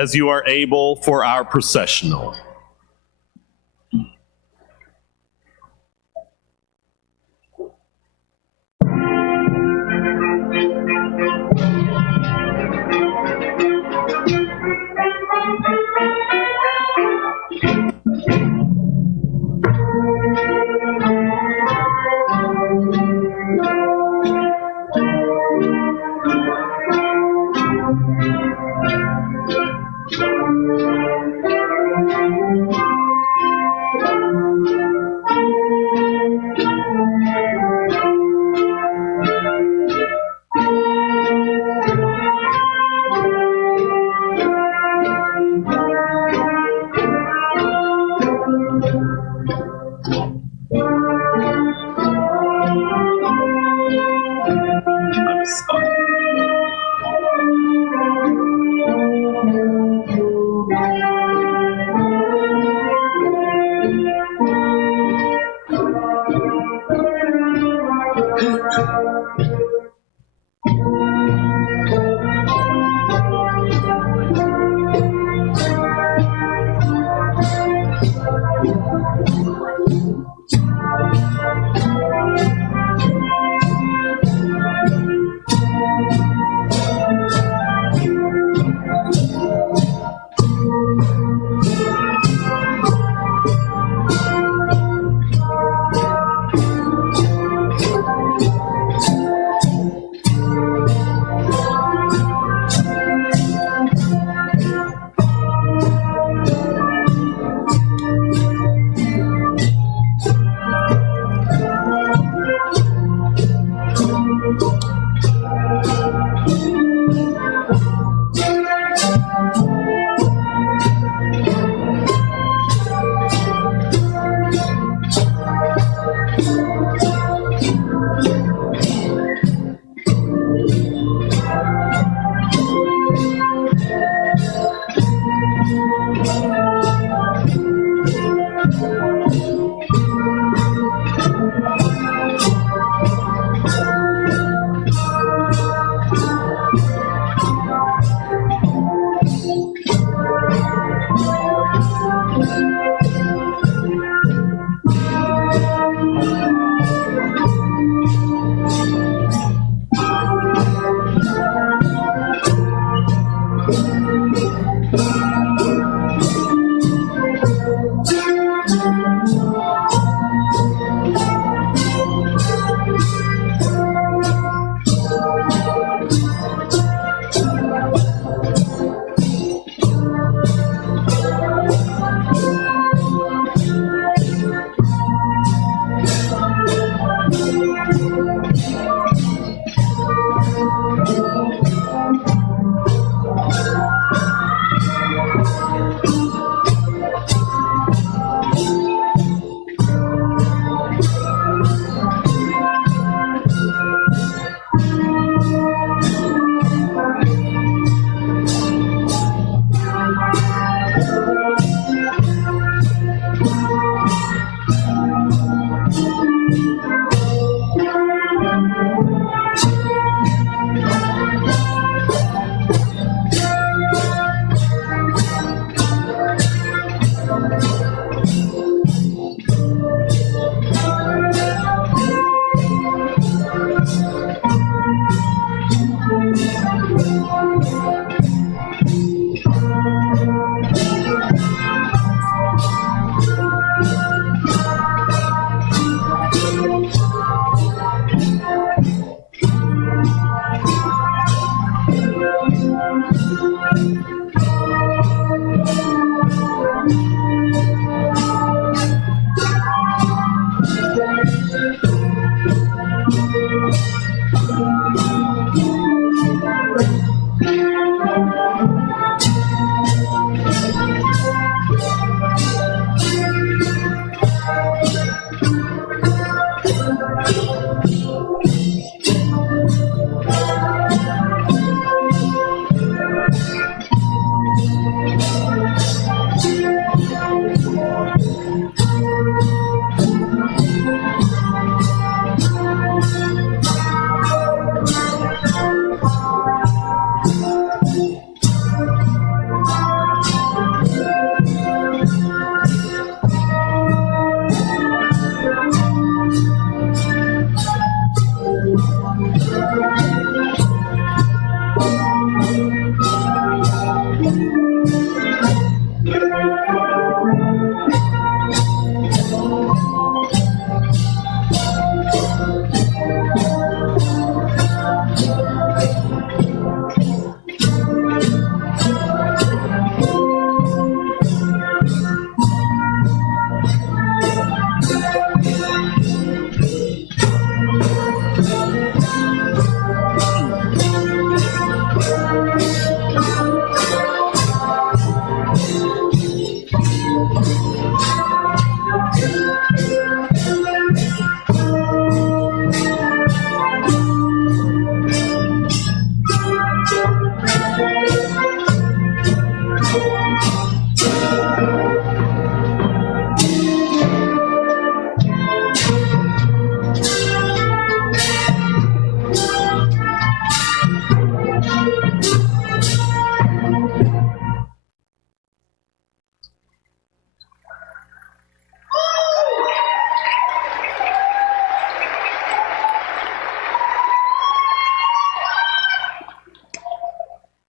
as you are able for our processional.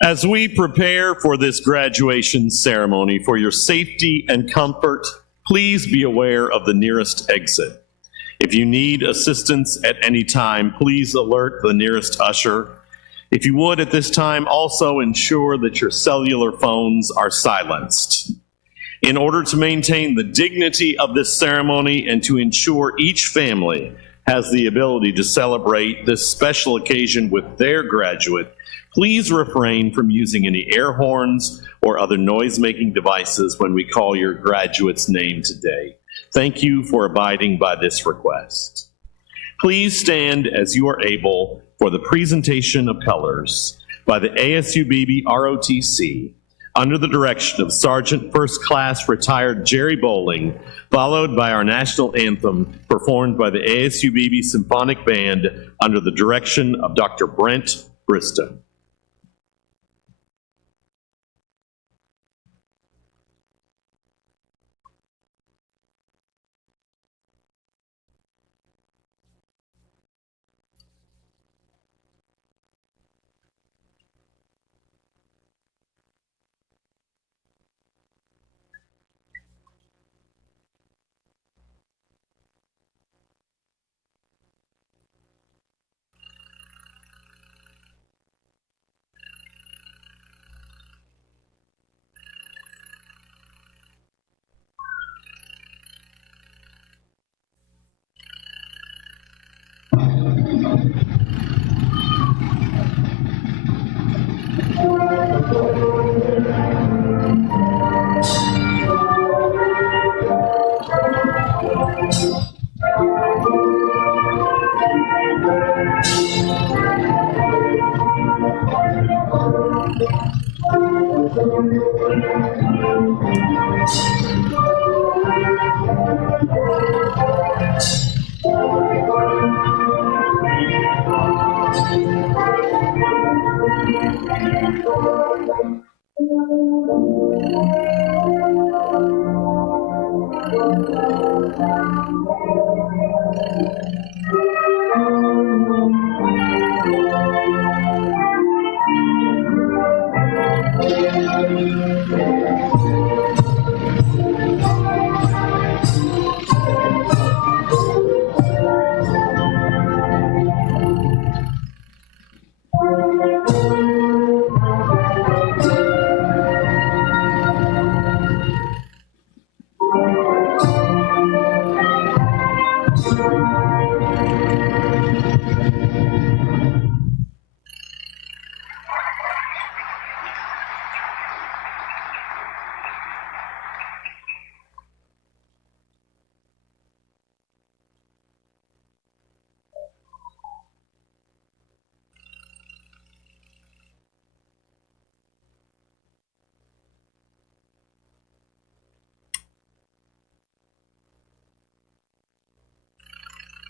As we prepare for this graduation ceremony, for your safety and comfort, please be aware of the nearest exit. If you need assistance at any time, please alert the nearest usher. If you would at this time, also ensure that your cellular phones are silenced. In order to maintain the dignity of this ceremony and to ensure each family has the ability to celebrate this special occasion with their graduate, please refrain from using any air horns or other noise-making devices when we call your graduate's name today. Thank you for abiding by this request. Please stand as you are able for the presentation of colors by the ASU-Beebe ROTC under the direction of Sergeant First Class Retired Jerry Bowling, followed by our national anthem performed by the ASU-Beebe Symphonic Band under the direction of Dr. Brent Bristow.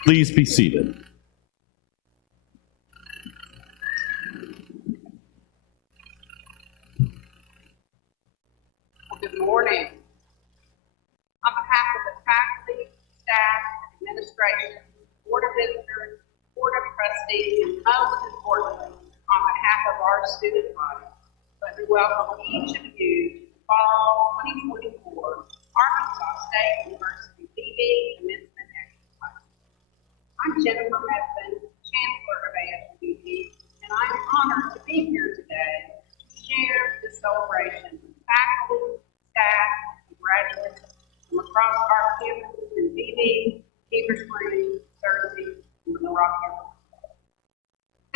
Please be seated. Good morning. On behalf of the faculty, staff, administration, board of visitors, board of trustees, and most importantly, on behalf of our student body, let me welcome each of you to fall 2024 Arkansas State University Beebe Commencement Exercise. I'm Jennifer Methvin, Chancellor of ASU-Beebe, and I'm honored to be here today to share this celebration with faculty, staff, and graduates from across our campuses in Beebe, Beaver Springs, Searcy, and the Rock River.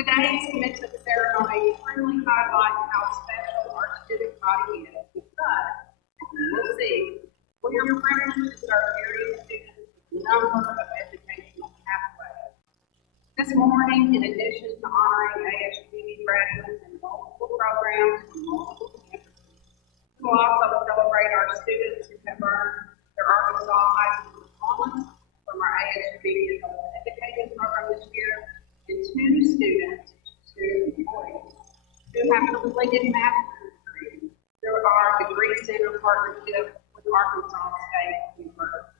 Today's commencement ceremony truly highlights how special our student body is because, as you will see, we are privileged to serve area students with a number of educational pathways. This morning, in addition to honoring ASU-Beebe graduates in multiple programs and multiple campuses, we will also celebrate our students who have earned their Arkansas High School diplomas from our ASU-Beebe Adult Education program this year, and two employees who have completed master's degrees through our Degree Center partnership with Arkansas State University.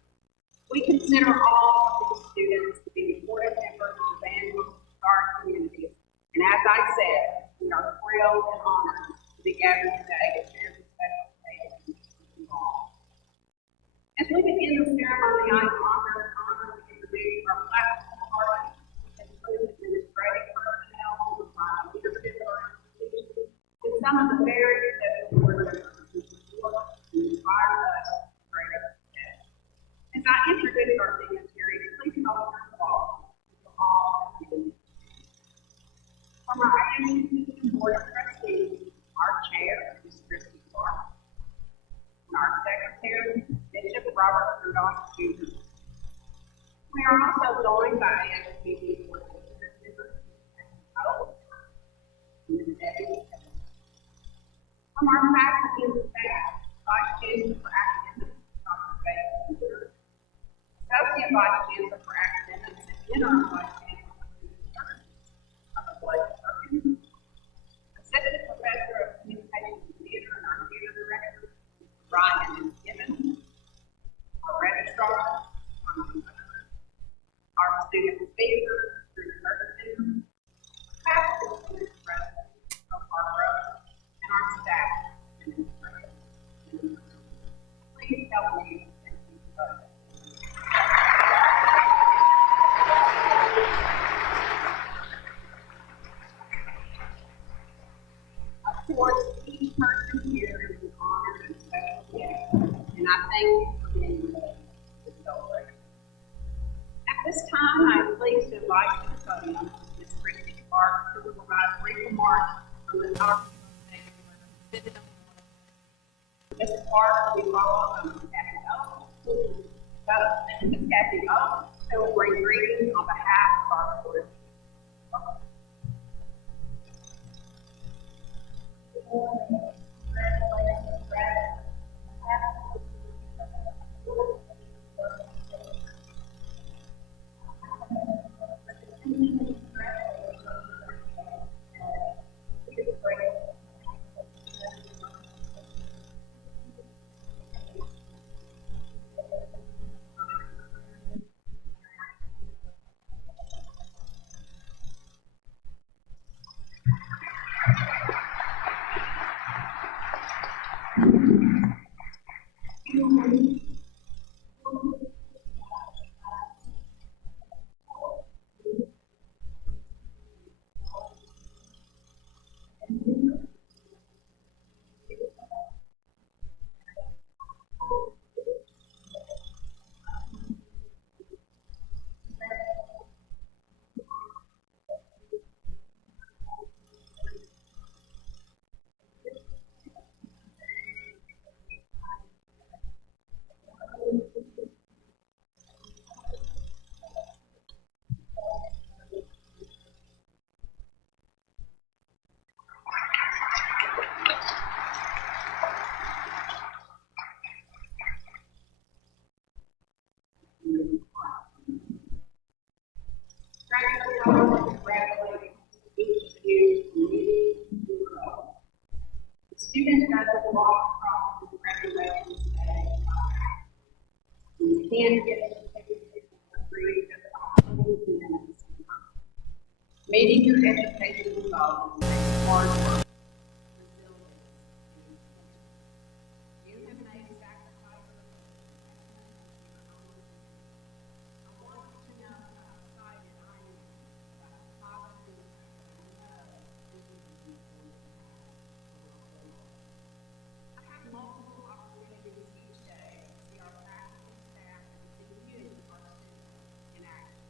We consider all of these students to be important members of our community, and as I said, we are thrilled and honored gathered today to share this special day with you all. As we begin the ceremony, I am honored to introduce our platform party, which includes administrative personnel, leadership of our institution, and some of the very special board members who support and inspire us to greater success. As I introduce our dignitaries, please hold your applause to all of you. From our ASU Board of Trustees, our chair is Christy Clark, and our secretary, Bishop Robert Rudolph Jr. We are also joined by ASU-Beebe Board of Trustees, and Ms. Debbie. From our faculty and staff, Vice Chancellor for Academics, Dr. Bates, Associate Vice Chancellor for Academics and Interim Vice Chancellor for Student Services, Dr. Blake Perkins, Assistant Professor of Communication and Theater and our Theater Director, Ryan Gibbons, our Registrar, our Student Speaker, Drew Ferguson, faculty and president of our program, and our staff administrators. Please help me thank you both. Of course, each person here is an honored and special guest, and I thank you for being with us this celebration. At this time, I am pleased to invite to the podium Ms. Christy Clark, who will provide brief remarks from the topic of the day. Ms. Clark will be followed by Ms. Kathy Oaks, who will bring greetings on behalf of our board. Good morning. Congratulations, Brent. Congratulating each of you for meeting your goal. The student doesn't walk across the graduation today. You can get a certificate for free just 20 minutes. Meeting your educational goals takes hard work, resilience, and you have made sacrifices. I want you to know how excited I am about the possibilities I know this is going to be. I have multiple opportunities each day to see our faculty, staff, and see you, our students, in action.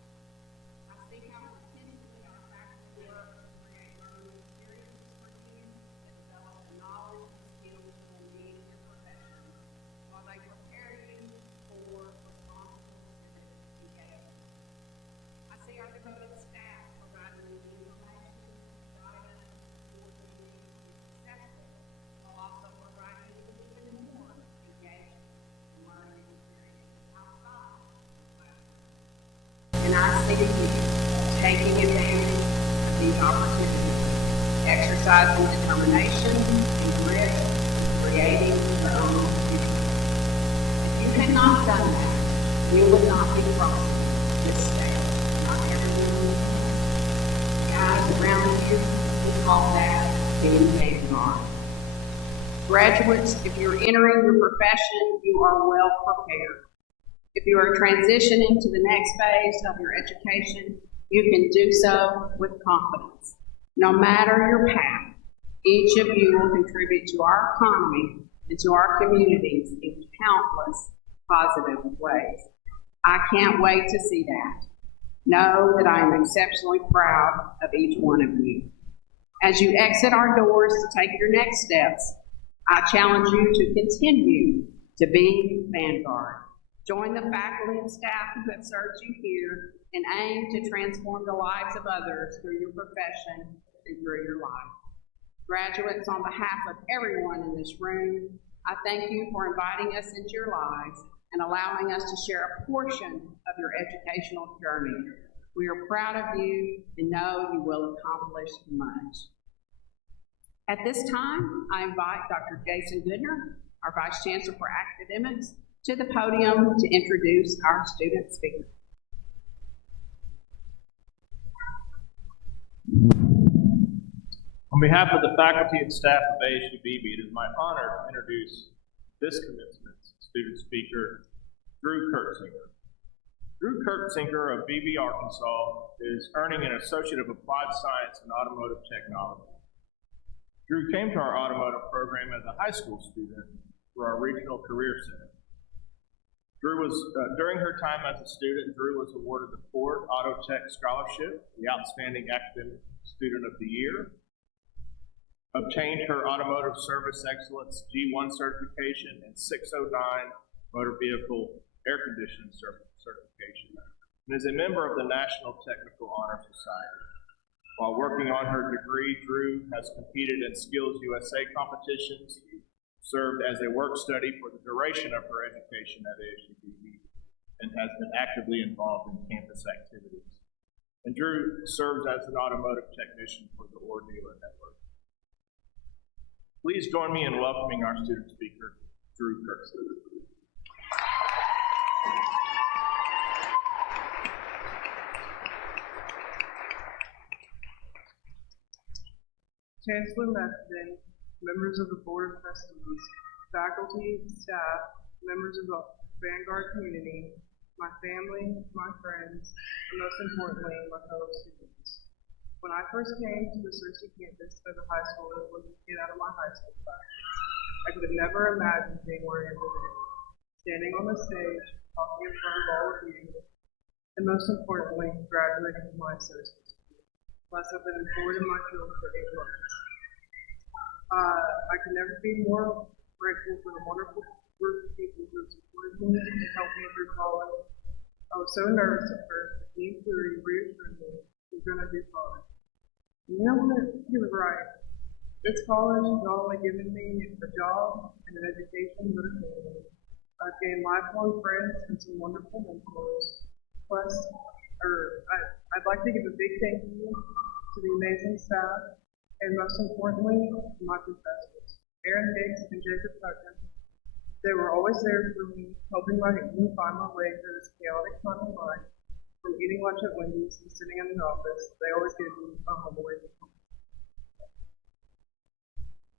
I see how intensely our faculty work to create learning experiences for you that develop the knowledge and skills you will need in your profession while they prepare you for responsible civic engagement. I see our devoted staff providing you information, guidance, support you need to be successful, while also providing you with even more engagement and learning experiences outside the classroom. And I see you taking advantage of these opportunities, exercising determination and grit, and creating your own future. If you had not done that, you would not be crossing this stage. Not everyone. Guys around you, we call that being hands-on. Graduates, if you're entering your profession, you are well prepared. If you are transitioning to the next phase of your education, you can do so with confidence. No matter your path, each of you will contribute to our economy and to our communities in countless positive ways. I can't wait to see that. Know that I am exceptionally proud of each one of you. As you exit our doors to take your next steps, I challenge you to continue to be vanguard. Join the faculty and staff who have served you here and aim to transform the lives of others through your profession and through your life. Graduates, on behalf of everyone in this room, I thank you for inviting us into your lives and allowing us to share a portion of your educational journey. We are proud of you and know you will accomplish much. At this time, I invite Dr. Jason Goodner, our Vice Chancellor for Academics, to the podium to introduce our student speaker. On behalf of the faculty and staff of ASU-Beebe, it is my honor to introduce this commencement's student speaker, Drew Kurtzinger. Drew Kurtzinger of Beebe, Arkansas, is earning an Associate of Applied Science in Automotive Technology. Drew came to our automotive program as a high school student through our regional career center. During her time as a student, Drew was awarded the Ford Auto Tech Scholarship, the Outstanding Academic Student of the Year, obtained her Automotive Service Excellence G1 certification and 609 Motor Vehicle Air Conditioning certification, and is a member of the National Technical Honor Society. While working on her degree, Drew has competed in Skills USA competitions, served as a work study for the duration of her education at ASU-Beebe, and has been actively involved in campus activities. And Drew serves as an automotive technician for the Ore Dealer Network. Please join me in welcoming our student speaker, Drew Kurtzinger. Chancellor Methvin, members of the Board of Trustees, faculty, staff, members of the Vanguard community, my family, my friends, and most importantly, my fellow students. When I first came to the Searcy campus as a high schooler looking to get out of my high school class, I could have never imagined being where I am today, standing on the stage, talking in front of all of you, and most importantly, graduating from my associate's degree. Plus, I've been employed in my field for 8 months. I can never be more grateful for the wonderful group of people who have supported me and helped me through college. I was so nervous at first, but Dean Cleary reassured me we're going to do fine. You know what? He was right. This college has not only given me a job and an education, but a family. I've gained lifelong friends and some wonderful mentors. Plus, I'd like to give a big thank you to the amazing staff, and most importantly, my professors, Aaron Hicks and Jacob Tucker. They were always there for me, helping me find my way through this chaotic time in life. From eating lunch at Wendy's and sitting in the office, they always gave me a humble way to come.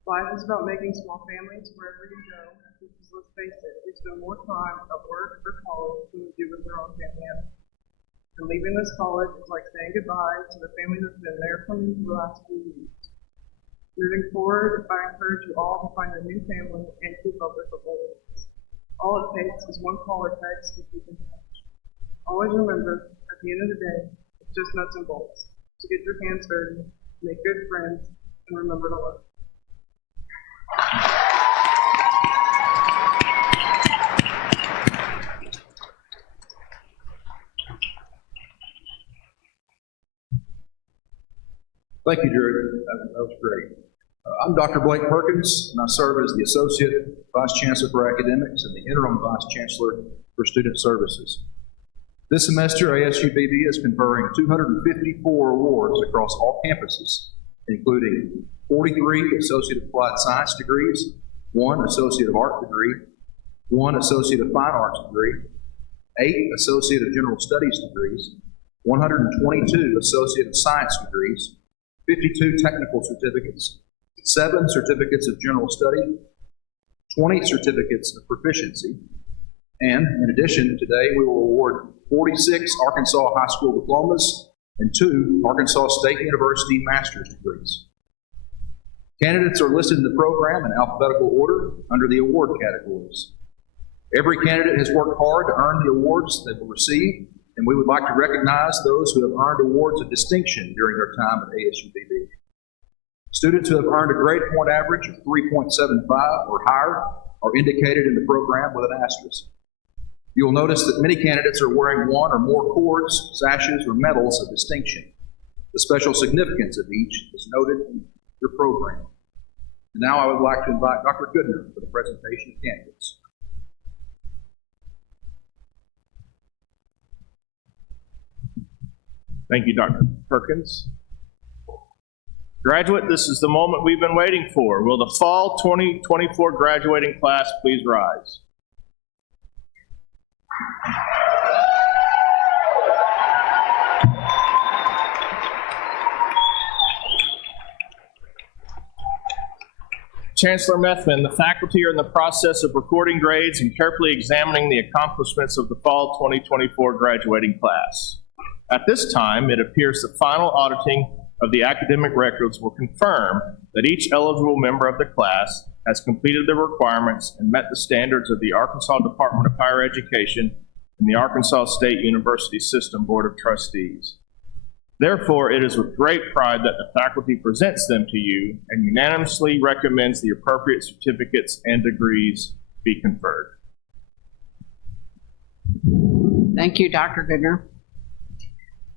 Life is about making small families wherever you go, because let's face it, we spend more time at work or college than we do with our own family. And leaving this college is like saying goodbye to the family that's been there for me for the last few years. Moving forward, I encourage you all to find a new family and keep up with the old ones. All it takes is one call or text to keep in touch. Always remember, at the end of the day, it's just nuts and bolts. To get your hands dirty, make good friends, and remember to love. Thank you, Drew. That was great. I'm Dr. Blake Perkins, and I serve as the Associate Vice Chancellor for Academics and the Interim Vice Chancellor for Student Services. This semester, ASU-Beebe is conferring 254 awards across all campuses, including 43 Associate of Applied Science degrees, 1 Associate of Art degree, 1 Associate of Fine Arts degree, 8 Associate of General Studies degrees, 122 Associate of Science degrees, 52 technical certificates, 7 certificates of general study, 20 certificates of proficiency. And in addition, today we will award 46 Arkansas high school diplomas and 2 Arkansas State University master's degrees. Candidates are listed in the program in alphabetical order under the award categories. Every candidate has worked hard to earn the awards they will receive, and we would like to recognize those who have earned awards of distinction during their time at ASU-Beebe. Students who have earned a grade point average of 3.75 or higher are indicated in the program with an asterisk. You will notice that many candidates are wearing 1 or more cords, sashes, or medals of distinction. The special significance of each is noted in your program. And now I would like to invite Dr. Goodner for the presentation of candidates. Thank you, Dr. Perkins. Graduate, this is the moment we've been waiting for. Will the fall 2024 graduating class please rise? Chancellor Methvin, the faculty are in the process of recording grades and carefully examining the accomplishments of the fall 2024 graduating class. At this time, it appears the final auditing of the academic records will confirm that each eligible member of the class has completed the requirements and met the standards of the Arkansas Department of Higher Education and the Arkansas State University System Board of Trustees. Therefore, it is with great pride that the faculty presents them to you and unanimously recommends the appropriate certificates and degrees be conferred. Thank you, Dr. Goodner.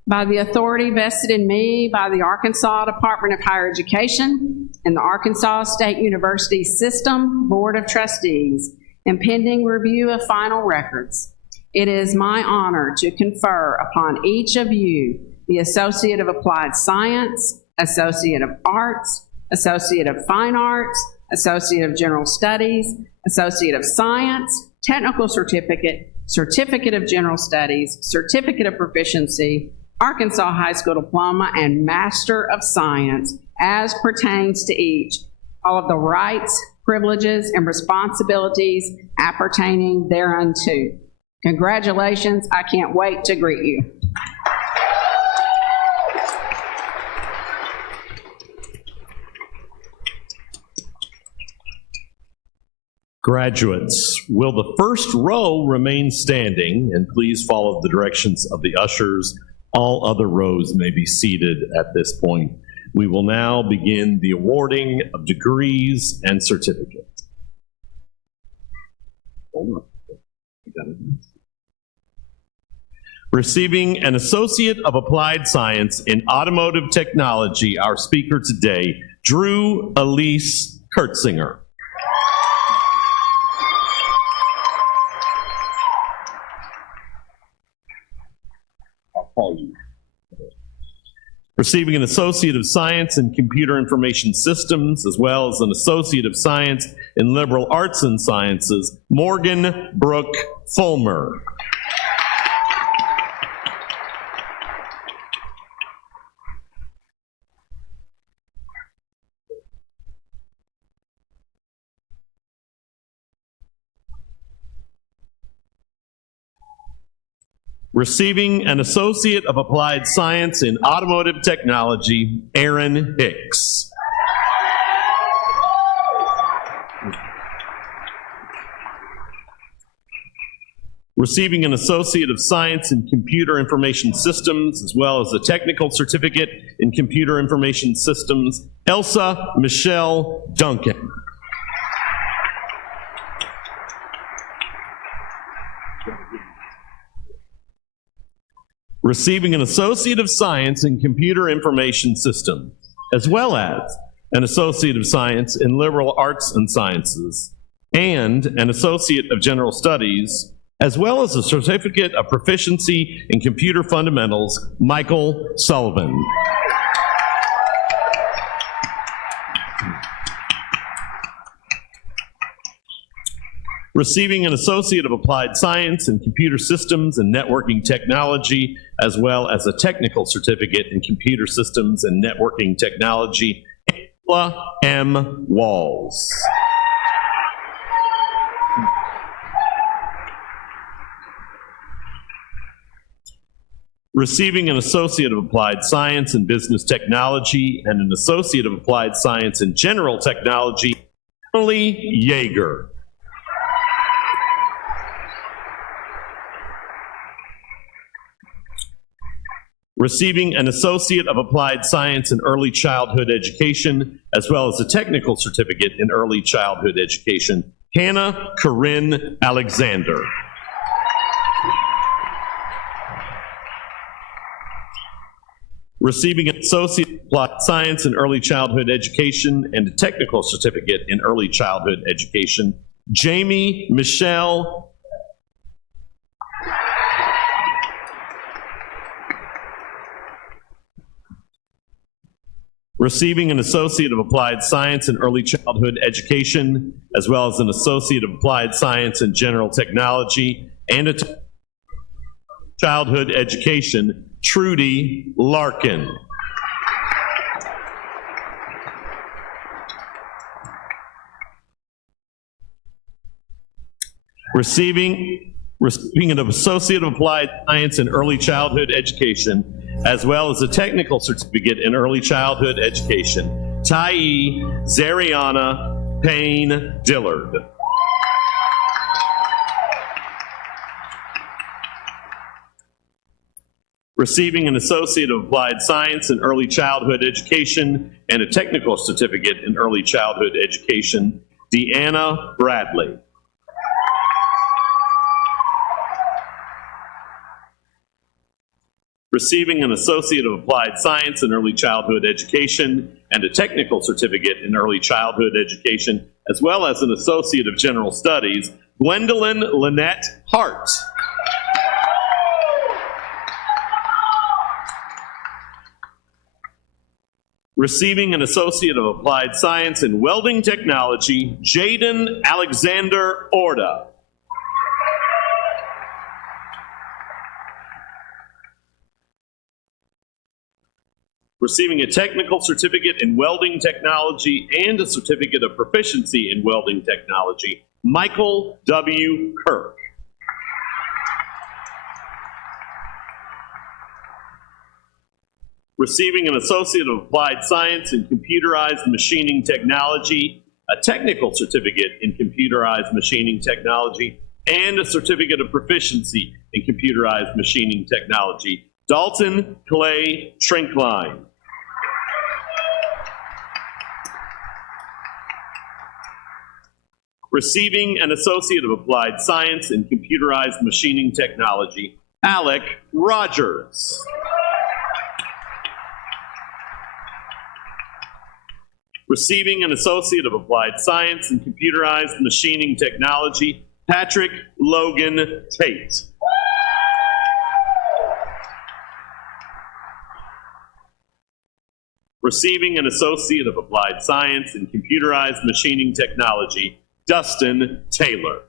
By the authority vested in me by the Arkansas Department of Higher Education and the Arkansas State University System Board of Trustees, and pending review of final records, it is my honor to confer upon each of you the Associate of Applied Science, Associate of Arts, Associate of Fine Arts, Associate of General Studies, Associate of Science, Technical Certificate, Certificate of General Studies, Certificate of Proficiency, Arkansas High School Diploma, and Master of Science as pertains to each, all of the rights, privileges, and responsibilities appertaining thereunto. Congratulations, I can't wait to greet you. Graduates, will the first row remain standing, and please follow the directions of the ushers. All other rows may be seated at this point. We will now begin the awarding of degrees and certificates. Hold on. I got it. Receiving an Associate of Applied Science in Automotive Technology, our speaker today, Drew Elise Kurtzinger. I'll call you. Receiving an Associate of Science in Computer Information Systems, as well as an Associate of Science in Liberal Arts and Sciences, Morgan Brooke Fulmer. Receiving an Associate of Applied Science in Automotive Technology, Aaron Hicks. Receiving an Associate of Science in Computer Information Systems, as well as a Technical Certificate in Computer Information Systems, Elsa Michelle Duncan. Receiving an Associate of Science in Computer Information Systems, as well as an Associate of Science in Liberal Arts and Sciences, and an Associate of General Studies, as well as a Certificate of Proficiency in Computer Fundamentals, Michael Sullivan. Receiving an Associate of Applied Science in Computer Systems and Networking Technology, as well as a Technical Certificate in Computer Systems and Networking Technology, Angela M. Walls. Receiving an Associate of Applied Science in Business Technology and an Associate of Applied Science in General Technology, Emily Yeager. Receiving an Associate of Applied Science in Early Childhood Education, as well as a Technical Certificate in Early Childhood Education, Hannah Corinne Alexander. Receiving an Associate of Applied Science in Early Childhood Education and a Technical Certificate in Early Childhood Education, Jamie Michelle. Receiving an Associate of Applied Science in Early Childhood Education, as well as an Associate of Applied Science in General Technology and a Childhood Education, Trudy Larkin. Receiving an Associate of Applied Science in Early Childhood Education, as well as a Technical Certificate in Early Childhood Education, Tai Zariana Payne Dillard. Receiving an Associate of Applied Science in Early Childhood Education and a Technical Certificate in Early Childhood Education, Deanna Bradley. Receiving an Associate of Applied Science in Early Childhood Education and a Technical Certificate in Early Childhood Education, as well as an Associate of General Studies, Gwendolyn Lynette Hart. Receiving an Associate of Applied Science in Welding Technology, Jaden Alexander Orda. Receiving a Technical Certificate in Welding Technology and a Certificate of Proficiency in Welding Technology, Michael W. Kirk. Receiving an Associate of Applied Science in Computerized Machining Technology, a Technical Certificate in Computerized Machining Technology, and a Certificate of Proficiency in Computerized Machining Technology, Dalton Clay Trinkline. Receiving an Associate of Applied Science in Computerized Machining Technology, Alec Rogers. Receiving an Associate of Applied Science in Computerized Machining Technology, Patrick Logan Tate. Receiving an Associate of Applied Science in Computerized Machining Technology, Dustin Taylor.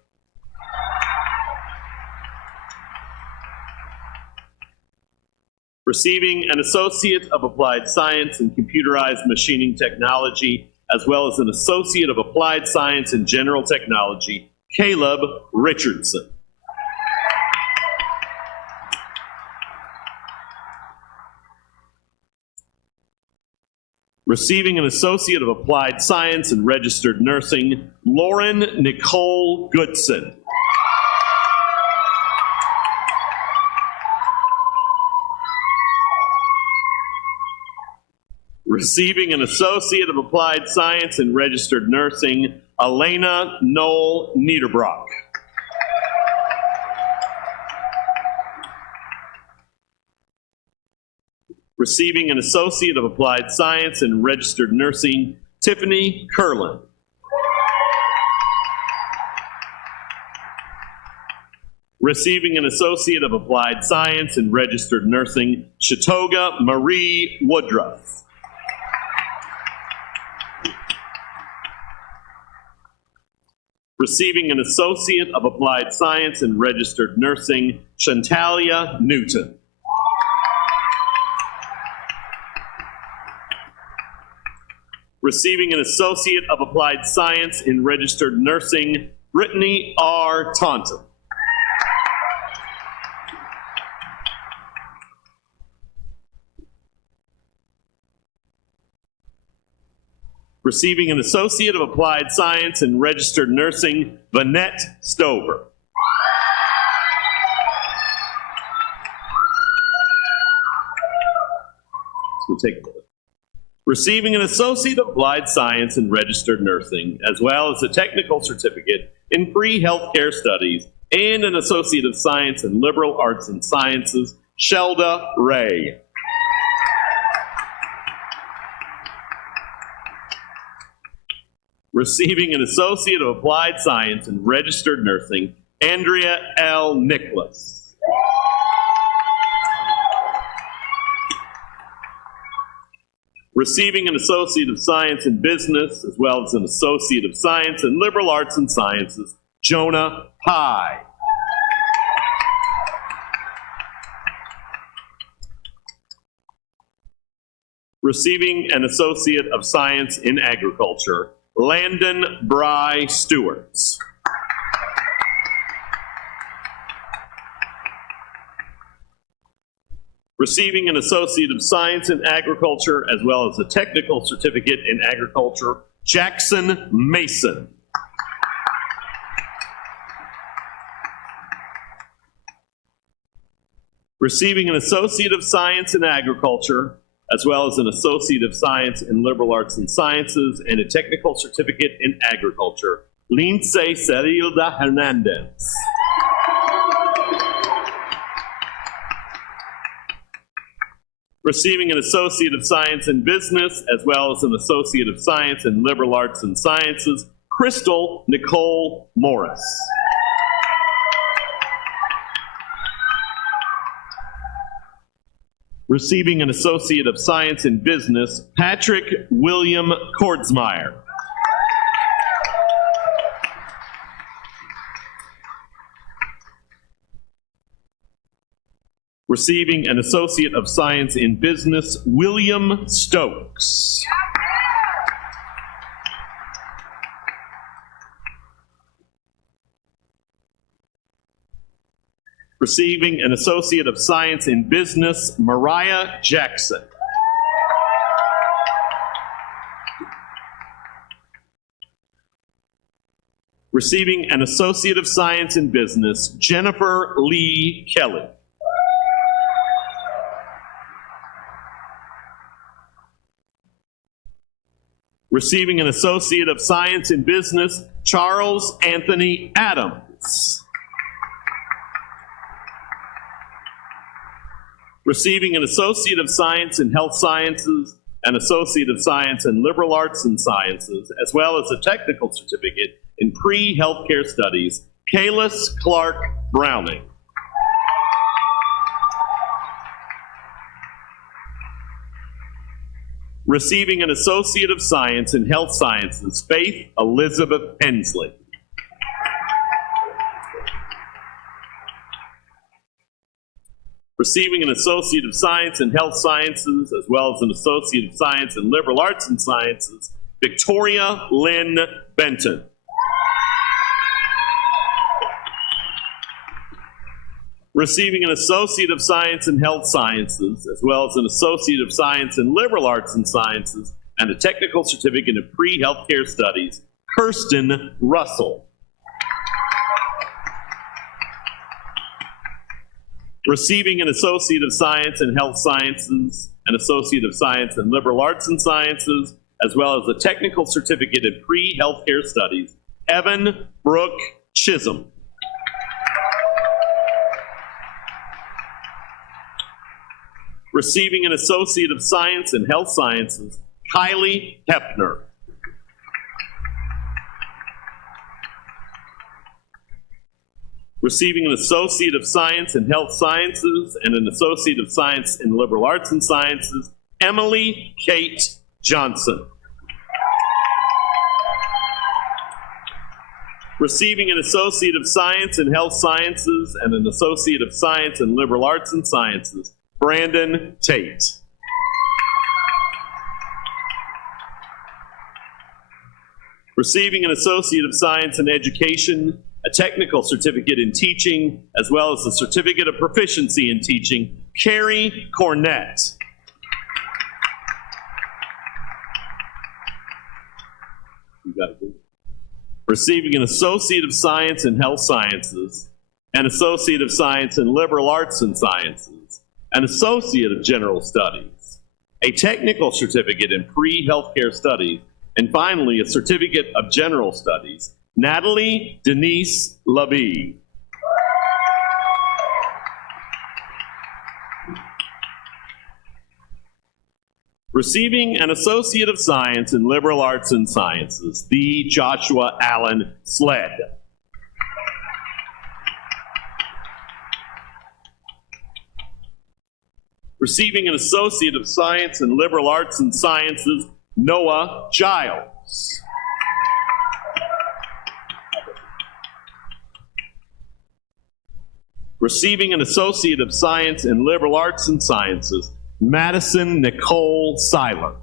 Receiving an Associate of Applied Science in Computerized Machining Technology, as well as an Associate of Applied Science in General Technology, Caleb Richardson. Receiving an Associate of Applied Science in Registered Nursing, Lauren Nicole Goodson. Receiving an Associate of Applied Science in Registered Nursing, Elena Noel Niederbrock. Receiving an Associate of Applied Science in Registered Nursing, Tiffany Curlin. Receiving an Associate of Applied Science in Registered Nursing, Chatoga Marie Woodruff. Receiving an Associate of Applied Science in Registered Nursing, Shantalia Newton. Receiving an Associate of Applied Science in Registered Nursing, Brittany R. Taunton. Receiving an Associate of Applied Science in Registered Nursing, Vanette Stover. We'll take a minute. Receiving an Associate of Applied Science in Registered Nursing, as well as a Technical Certificate in Pre-Healthcare Studies and an Associate of Science in Liberal Arts and Sciences, Shelda Ray. Receiving an Associate of Applied Science in Registered Nursing, Andrea L. Nicholas. Receiving an Associate of Science in Business, as well as an Associate of Science in Liberal Arts and Sciences, Jonah Pye. Receiving an Associate of Science in Agriculture, Landon Bry Stewarts. Receiving an Associate of Science in Agriculture, as well as a Technical Certificate in Agriculture, Jackson Mason. Receiving an Associate of Science in Agriculture, as well as an Associate of Science in Liberal Arts and Sciences and a Technical Certificate in Agriculture, Lince Cerilda Hernandez. Receiving an Associate of Science in Business, as well as an Associate of Science in Liberal Arts and Sciences, Crystal Nicole Morris. Receiving an Associate of Science in Business, Patrick William Kordsmeyer. Receiving an Associate of Science in Business, William Stokes. Receiving an Associate of Science in Business, Mariah Jackson. Receiving an Associate of Science in Business, Jennifer Lee Kelly. Receiving an Associate of Science in Business, Charles Anthony Adams. Receiving an Associate of Science in Health Sciences, an Associate of Science in Liberal Arts and Sciences, as well as a Technical Certificate in Pre-Healthcare Studies, Kalis Clark Browning. Receiving an Associate of Science in Health Sciences, Faith Elizabeth Hensley. Receiving an Associate of Science in Health Sciences, as well as an Associate of Science in Liberal Arts and Sciences, Victoria Lynn Benton. Receiving an Associate of Science in Health Sciences, as well as an Associate of Science in Liberal Arts and Sciences, and a Technical Certificate in Pre-Healthcare Studies, Kirsten Russell. Receiving an Associate of Science in Health Sciences, an Associate of Science in Liberal Arts and Sciences, as well as a Technical Certificate in Pre-Healthcare Studies, Evan Brooke Chisholm. Receiving an Associate of Science in Health Sciences, Kylie Hepner. Receiving an Associate of Science in Health Sciences and an Associate of Science in Liberal Arts and Sciences, Emily Kate Johnson. Receiving an Associate of Science in Health Sciences and an Associate of Science in Liberal Arts and Sciences, Brandon Tate. Receiving an Associate of Science in Education, a Technical Certificate in Teaching, as well as a Certificate of Proficiency in Teaching, Carrie Cornett. You got it. Receiving an Associate of Science in Health Sciences, an Associate of Science in Liberal Arts and Sciences, an Associate of General Studies, a Technical Certificate in Pre-Healthcare Studies, and finally, a Certificate of General Studies, Natalie Denise Labie. Receiving an Associate of Science in Liberal Arts and Sciences, the Joshua Allen Sled. Receiving an Associate of Science in Liberal Arts and Sciences, Noah Giles. Receiving an Associate of Science in Liberal Arts and Sciences, Madison Nicole Seiler.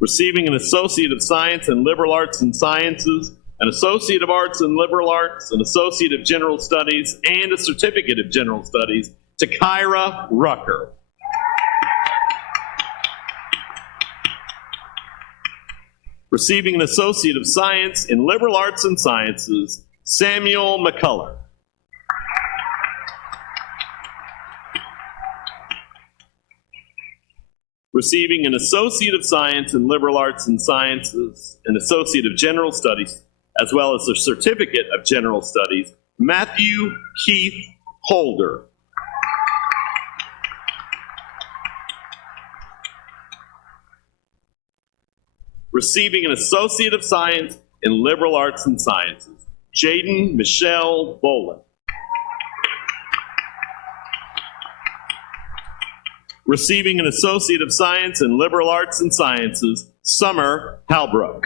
Receiving an Associate of Science in Liberal Arts and Sciences, an Associate of Arts in Liberal Arts, an Associate of General Studies, and a Certificate of General Studies to Kyra Rucker. Receiving an Associate of Science in Liberal Arts and Sciences, Samuel McCullough. Receiving an Associate of Science in Liberal Arts and Sciences, an Associate of General Studies, as well as a Certificate of General Studies, Matthew Keith Holder. Receiving an Associate of Science in Liberal Arts and Sciences, Jaden Michelle Bolin. Receiving an Associate of Science in Liberal Arts and Sciences, Summer Halbrook.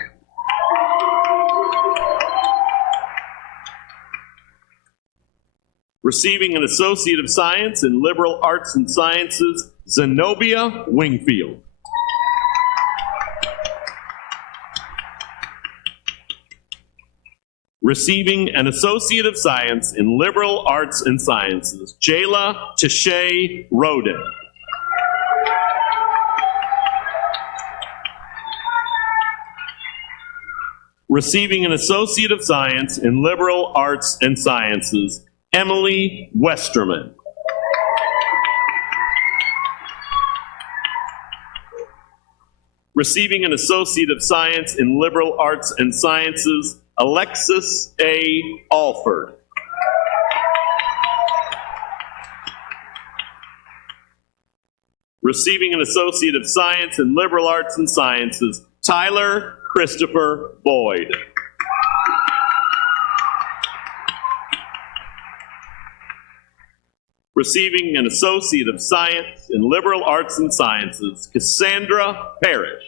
Receiving an Associate of Science in Liberal Arts and Sciences, Zenobia Wingfield. Receiving an Associate of Science in Liberal Arts and Sciences, Jayla Tashay Roden. Receiving an Associate of Science in Liberal Arts and Sciences, Emily Westerman. Receiving an Associate of Science in Liberal Arts and Sciences, Alexis A. Alford. Receiving an Associate of Science in Liberal Arts and Sciences, Tyler Christopher Boyd. Receiving an Associate of Science in Liberal Arts and Sciences, Cassandra Parrish.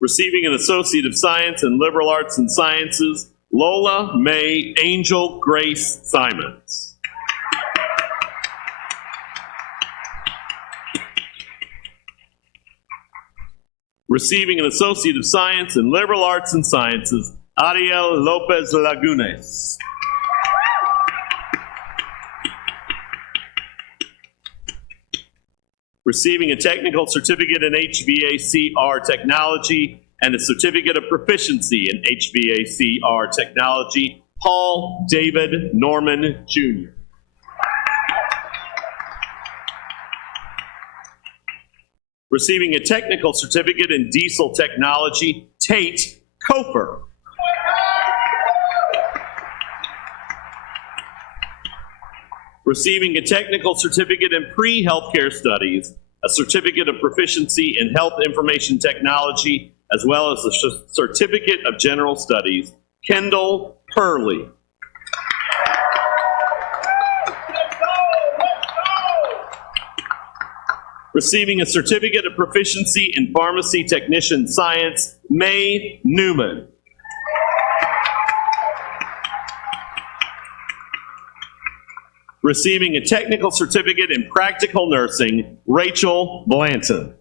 Receiving an Associate of Science in Liberal Arts and Sciences, Lola May Angel Grace Simons. Receiving an Associate of Science in Liberal Arts and Sciences, Ariel Lopez Lagunes. Receiving a Technical Certificate in HVACR Technology and a Certificate of Proficiency in HVACR Technology, Paul David Norman, Jr. Receiving a Technical Certificate in Diesel Technology, Tate Coper. Receiving a Technical Certificate in Pre-Healthcare Studies, a Certificate of Proficiency in Health Information Technology, as well as a Certificate of General Studies, Kendall Purley. Receiving a Certificate of Proficiency in Pharmacy Technician Science, May Newman. Receiving a Technical Certificate in Practical Nursing, Rachel Blanton.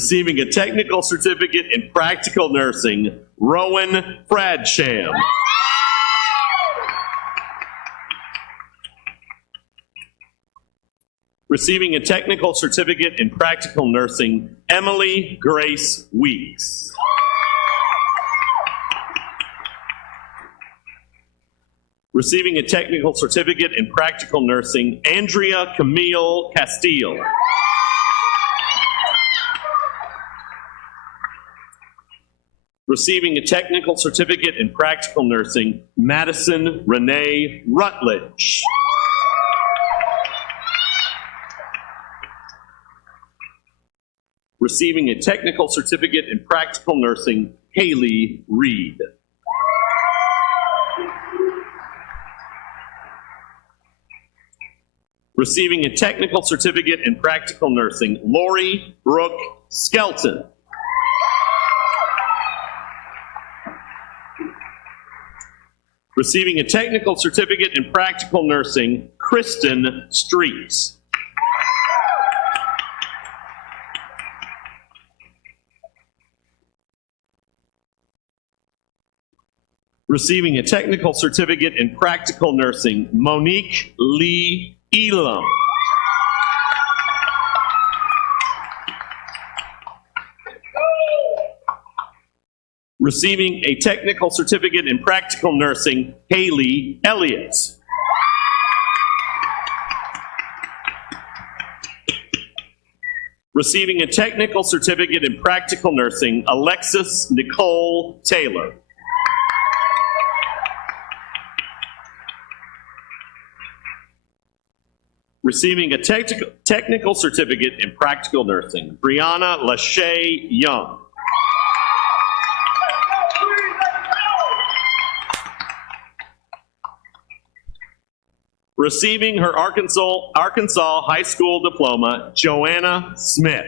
Receiving a technical certificate in practical nursing, Rowan Fradsham. Receiving a technical certificate in practical nursing, Emily Grace Weeks. Receiving a technical certificate in practical nursing, Andrea Camille Castile. Receiving a technical certificate in practical nursing, Madison Renee Rutledge. Receiving a technical certificate in practical nursing, Haley Reed. Receiving a technical certificate in practical nursing, Lori Brooke Skelton. Receiving a technical certificate in practical nursing, Kristen Streets. Receiving a technical certificate in practical nursing, Monique Lee Elam. Receiving a technical certificate in practical nursing, Haley Elliott. Receiving a technical certificate in practical nursing, Alexis Nicole Taylor. Receiving a technical certificate in practical nursing, Brianna Lachey Young. Receiving her Arkansas High School diploma, Joanna Smith.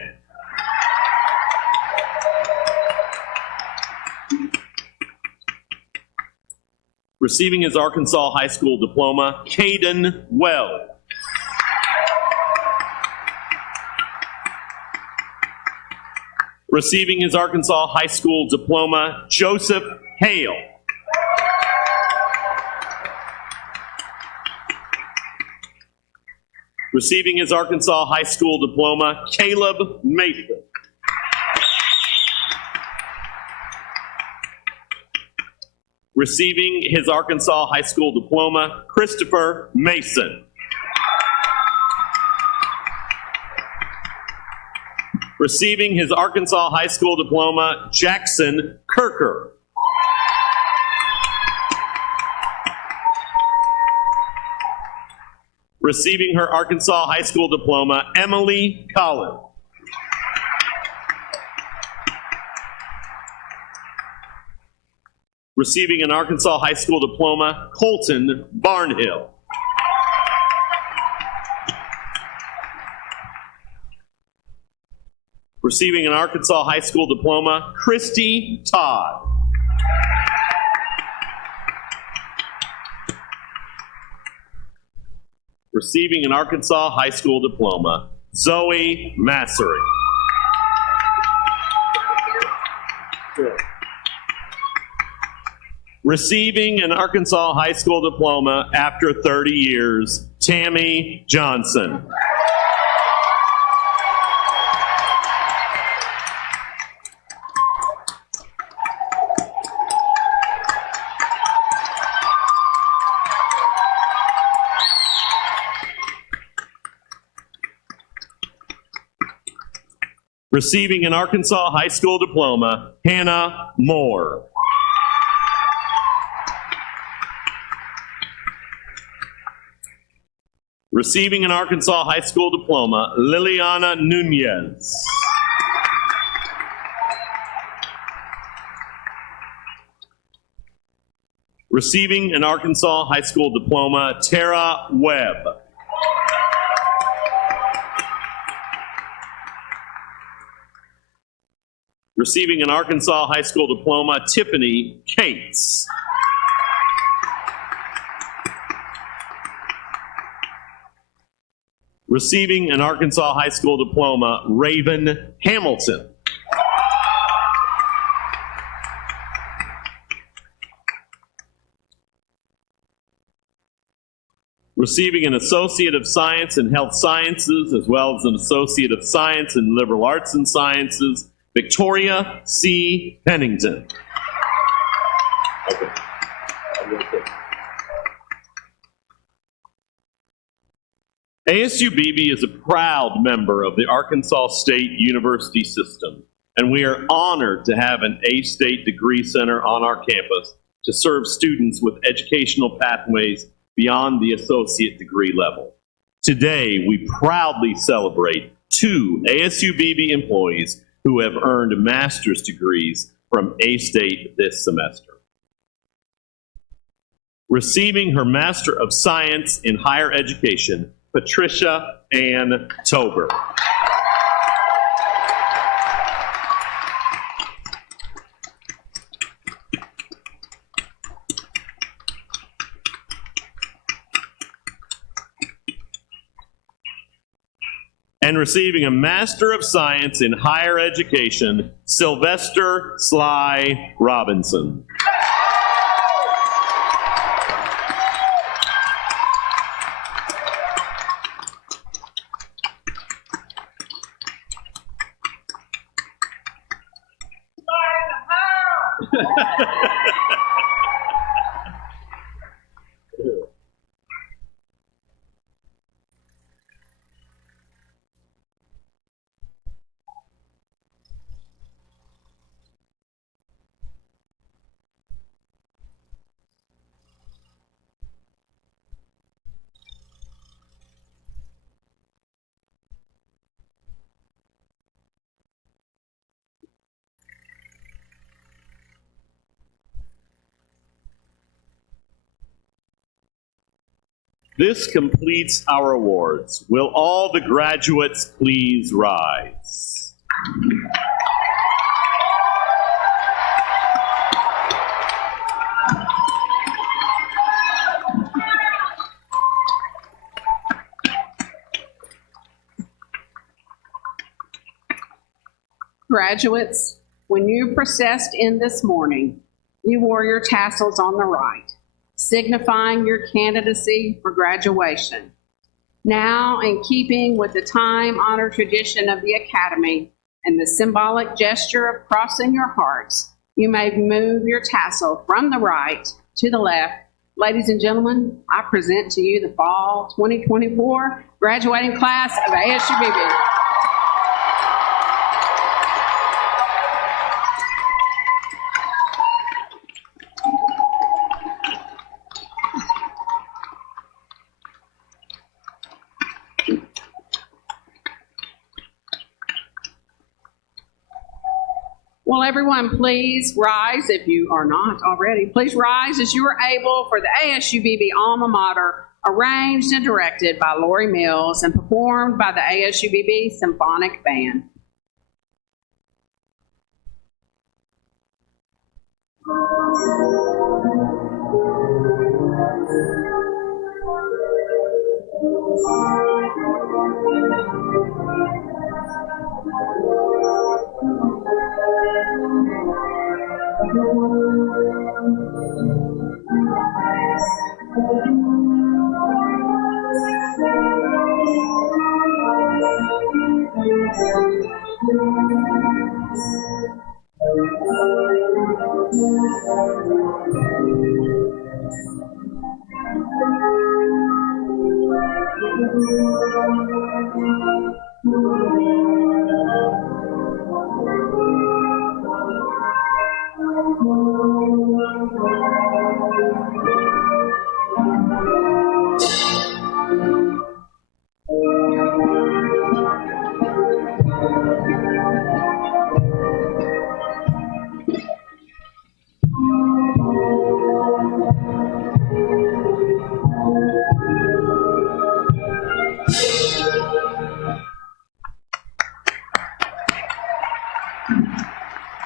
Receiving his Arkansas High School diploma, Caden Well. Receiving his Arkansas High School diploma, Joseph Hale. Receiving his Arkansas High School diploma, Caleb Mason. Receiving his Arkansas High School diploma, Christopher Mason. Receiving his Arkansas High School diploma, Jackson Kirker. Receiving her Arkansas High School diploma, Emily Collins. Receiving an Arkansas High School diploma, Colton Barnhill. Receiving an Arkansas High School diploma, Christy Todd. Receiving an Arkansas High School diploma, Zoe Massery. Receiving an Arkansas High School diploma after 30 years, Tammy Johnson. Receiving an Arkansas High School diploma, Hannah Moore. Receiving an Arkansas High School diploma, Liliana Nunez. Receiving an Arkansas High School diploma, Tara Webb. Receiving an Arkansas High School diploma, Tiffany Cates. Receiving an Arkansas High School diploma, Raven Hamilton. Receiving an Associate of Science in Health Sciences, as well as an Associate of Science in Liberal Arts and Sciences, Victoria C. Pennington. ASU-Beebe is a proud member of the Arkansas State University system, and we are honored to have an A-State Degree Center on our campus to serve students with educational pathways beyond the associate degree level. Today, we proudly celebrate 2 ASU-Beebe employees who have earned master's degrees from A-State this semester. Receiving her Master of Science in Higher Education, Patricia Ann Tober. And receiving a Master of Science in Higher Education, Sylvester Sly Robinson. This completes our awards. Will all the graduates please rise? Graduates, when you processed in this morning, you wore your tassels on the right, signifying your candidacy for graduation. Now, in keeping with the time-honored tradition of the Academy and the symbolic gesture of crossing your hearts, you may move your tassel from the right to the left. Ladies and gentlemen, I present to you the Fall 2024 graduating class of ASU-Beebe. Will everyone please rise, if you are not already, please rise as you are able for the ASU-Beebe Alma Mater, arranged and directed by Lori Mills and performed by the ASU-Beebe Symphonic Band.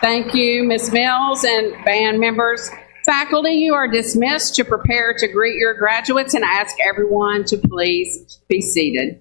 Thank you, Ms. Mills and band members. Faculty, you are dismissed to prepare to greet your graduates and ask everyone to please be seated.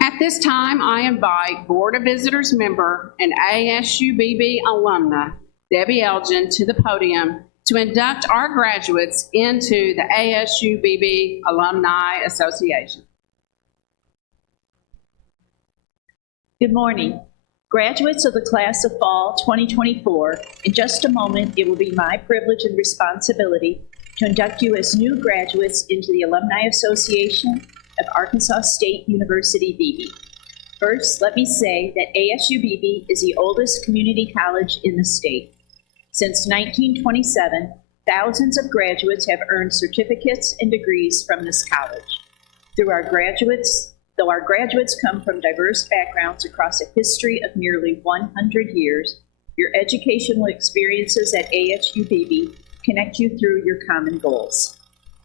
At this time, I invite Board of Visitors member and ASU-Beebe alumna, Debbie Elgin, to the podium to induct our graduates into the ASU-Beebe Alumni Association. Good morning. Graduates of the class of fall 2024, in just a moment, it will be my privilege and responsibility to induct you as new graduates into the Alumni Association of Arkansas State University Beebe. First, let me say that ASU-Beebe is the oldest community college in the state. Since 1927, thousands of graduates have earned certificates and degrees from this college. Though our graduates come from diverse backgrounds across a history of nearly 100 years, your educational experiences at ASU-Beebe connect you through your common goals.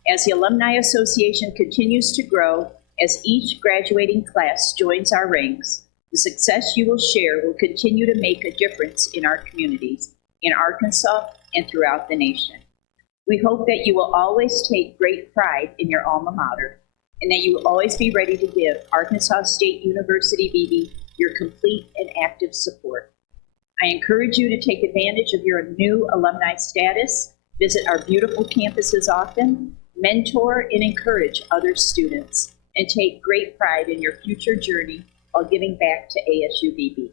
As the Alumni Association continues to grow, as each graduating class joins our ranks, the success you will share will continue to make a difference in our communities, in Arkansas, and throughout the nation. We hope that you will always take great pride in your alma mater, and that you will always be ready to give Arkansas State University Beebe your complete and active support. I encourage you to take advantage of your new alumni status, visit our beautiful campuses often, mentor and encourage other students, and take great pride in your future journey while giving back to ASU-Beebe.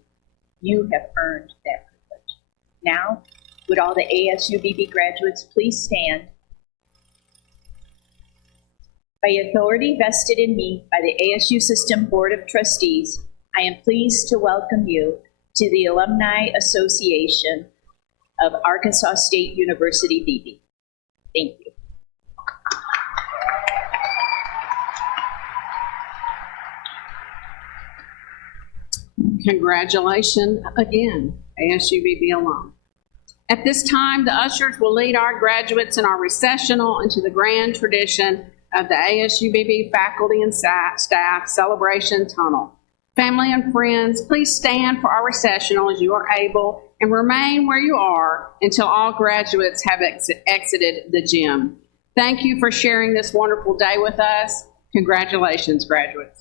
You have earned that privilege. Now, would all the ASU-Beebe graduates please stand? By authority vested in me by the ASU System Board of Trustees, I am pleased to welcome you to the Alumni Association of Arkansas State University Beebe. Thank you. Congratulations again, ASU-Beebe alum. At this time, the ushers will lead our graduates in our recessional into the grand tradition of the ASU-Beebe faculty and staff celebration tunnel. Family and friends, please stand for our recessional as you are able and remain where you are until all graduates have exited the gym. Thank you for sharing this wonderful day with us. Congratulations, graduates.